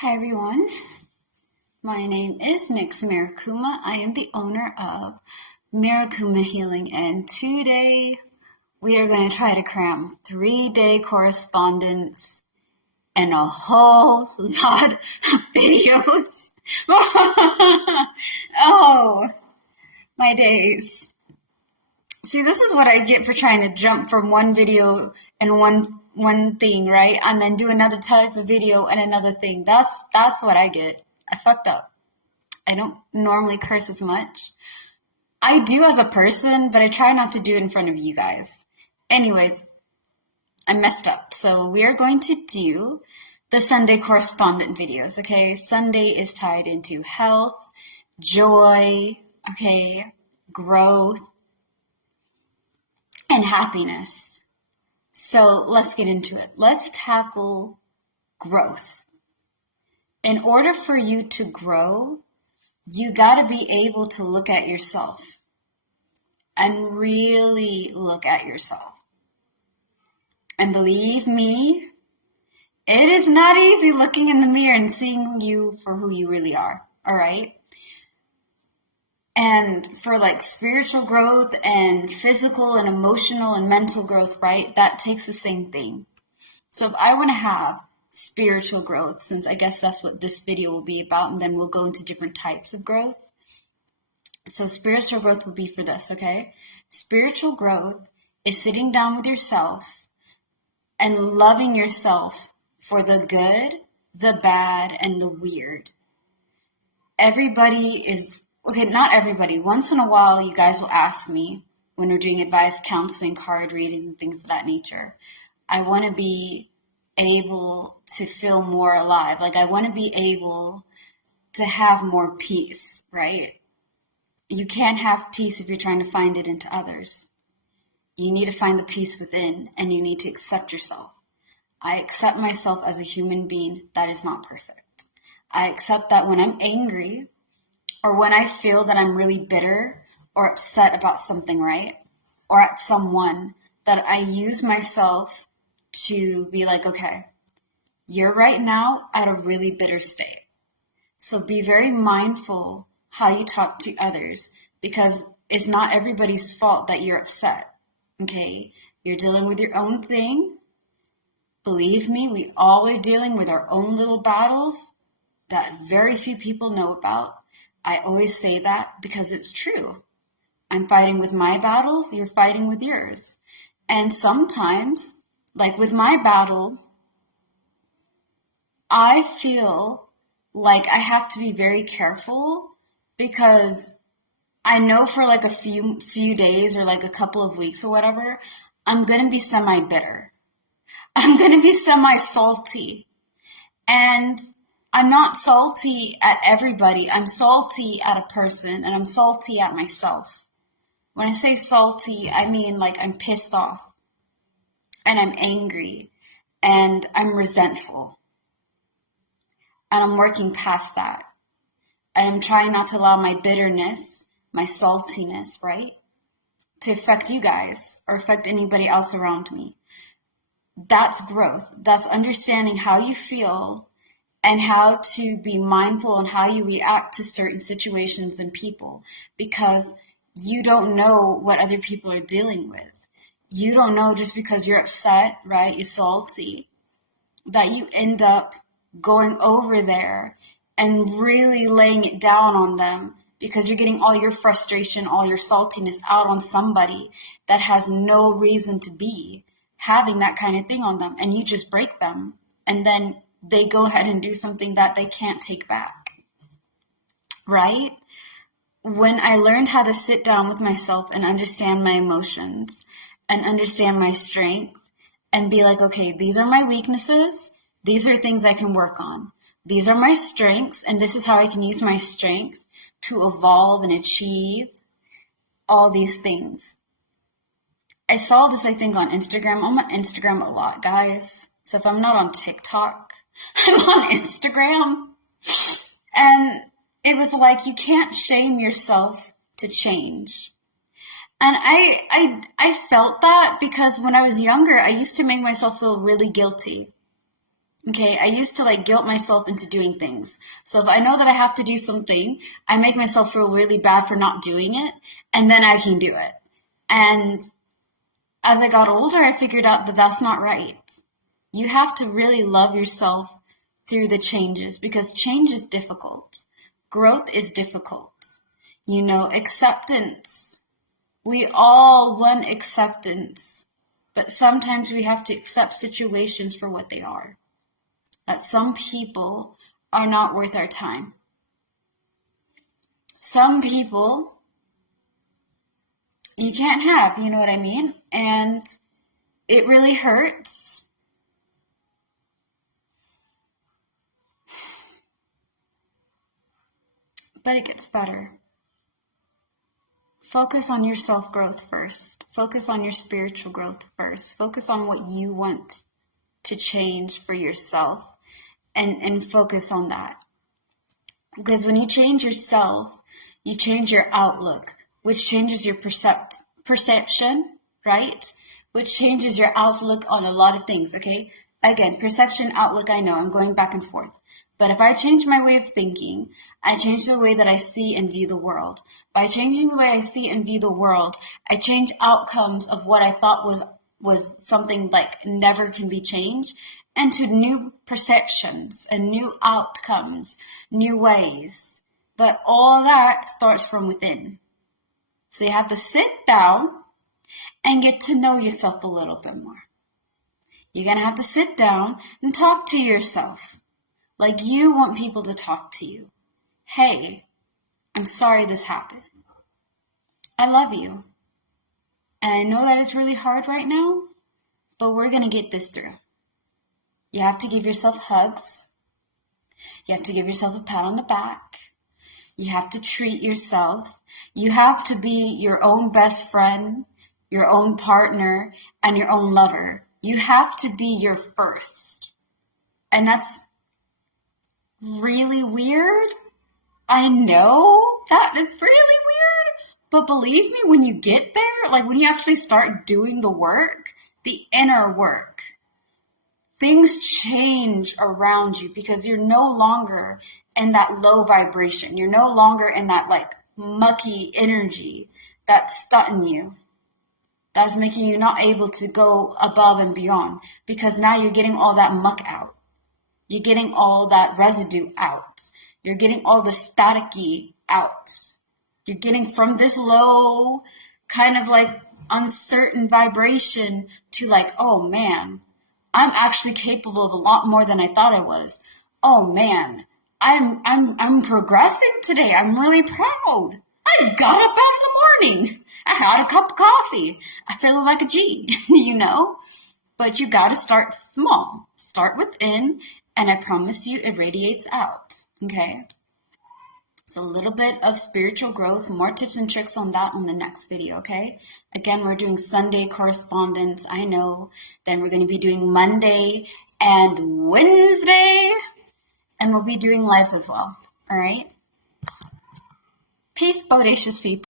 Hi everyone, my name is Nix Mirakuma. I am the owner of Mirakuma Healing, and today we are going to try to cram 3-day correspondence and a whole lot of videos. Oh, my days. See, this is what I get for trying to jump from one video and one thing, right? And then do another type of video and another thing. That's what I get. I fucked up. I don't normally curse as much. I do as a person, but I try not to do it in front of you guys. Anyways, I messed up. So we are going to do the Sunday correspondent videos, okay? Sunday is tied into health, joy, okay, growth, and happiness. So let's get into it. Let's tackle growth. In order for you to grow, you got to be able to look at yourself and really look at yourself. And believe me, it is not easy looking in the mirror and seeing you for who you really are, all right? And for like spiritual growth and physical and emotional and mental growth, right? That takes the same thing. So if I want to have spiritual growth, since I guess that's what this video will be about, and then we'll go into different types of growth. So spiritual growth will be for this, okay? Spiritual growth is sitting down with yourself and loving yourself for the good, the bad, and the weird. Everybody is... Okay, not everybody. Once in a while, you guys will ask me when we're doing advice, counseling, card reading, and things of that nature. I want to be able to feel more alive. Like, I want to be able to have more peace, right? You can't have peace if you're trying to find it into others. You need to find the peace within, and you need to accept yourself. I accept myself as a human being that is not perfect. I accept that when I'm angry, or when I feel that I'm really bitter or upset about something, right? Or at someone, that I use myself to be like, okay, you're right now at a really bitter state. So be very mindful how you talk to others, because it's not everybody's fault that you're upset, okay? You're dealing with your own thing. Believe me, we all are dealing with our own little battles that very few people know about. I always say that because it's true. I'm fighting with my battles, you're fighting with yours. And sometimes, like with my battle, I feel like I have to be very careful because I know for like a few days or like a couple of weeks or whatever, I'm going to be semi-bitter. I'm going to be semi-salty. And I'm not salty at everybody. I'm salty at a person, and I'm salty at myself. When I say salty, I mean like I'm pissed off, and I'm angry, and I'm resentful. And I'm working past that. And I'm trying not to allow my bitterness, my saltiness, right, to affect you guys or affect anybody else around me. That's growth. That's understanding how you feel and how to be mindful on how you react to certain situations and people, because you don't know what other people are dealing with. You don't know just because you're upset, right? You're salty, that you end up going over there and really laying it down on them because you're getting all your frustration, all your saltiness out on somebody that has no reason to be having that kind of thing on them, and you just break them, and then they go ahead and do something that they can't take back, right? When I learned how to sit down with myself and understand my emotions and understand my strength and be like, okay, these are my weaknesses. These are things I can work on. These are my strengths, and this is how I can use my strength to evolve and achieve all these things. I saw this, I think, on Instagram. I'm on Instagram a lot, guys. So if I'm not on TikTok, I'm on Instagram. And it was like, you can't shame yourself to change. And I felt that because when I was younger, I used to make myself feel really guilty. Okay, I used to like guilt myself into doing things. So if I know that I have to do something, I make myself feel really bad for not doing it, and then I can do it. And as I got older, I figured out that that's not right. You have to really love yourself through the changes because change is difficult. Growth is difficult. Acceptance. We all want acceptance, but sometimes we have to accept situations for what they are. That some people are not worth our time. Some people you can't have, you know what I mean? And it really hurts. But it gets better. Focus on your self-growth first. Focus on your spiritual growth first. Focus on what you want to change for yourself and focus on that. Because when you change yourself, you change your outlook, which changes your perception, right? Which changes your outlook on a lot of things, okay? Again, perception, outlook, I know, I'm going back and forth. But if I change my way of thinking, I change the way that I see and view the world. By changing the way I see and view the world, I change outcomes of what I thought was something like never can be changed into new perceptions and new outcomes, new ways. But all that starts from within. So you have to sit down and get to know yourself a little bit more. You're going to have to sit down and talk to yourself like you want people to talk to you. Hey, I'm sorry this happened. I love you. And I know that it's really hard right now, but we're going to get this through. You have to give yourself hugs. You have to give yourself a pat on the back. You have to treat yourself. You have to be your own best friend, your own partner, and your own lover. You have to be your first. And that's really weird. I know that is really weird. But believe me, when you get there, like when you actually start doing the work, the inner work, things change around you because you're no longer in that low vibration. You're no longer in that like mucky energy that's stunting you. That's making you not able to go above and beyond because now you're getting all that muck out. You're getting all that residue out. You're getting all the staticky out. You're getting from this low kind of like uncertain vibration to like, oh man, I'm actually capable of a lot more than I thought I was. Oh man, I'm progressing today. I'm really proud. I got up out in the morning. I had a cup of coffee. I feel like a G, But you got to start small. Start within, and I promise you it radiates out, okay? It's a little bit of spiritual growth, more tips and tricks on that on the next video, okay? Again, we're doing Sunday correspondence, I know. Then we're going to be doing Monday and Wednesday, and we'll be doing lives as well, all right? Peace, bodacious people.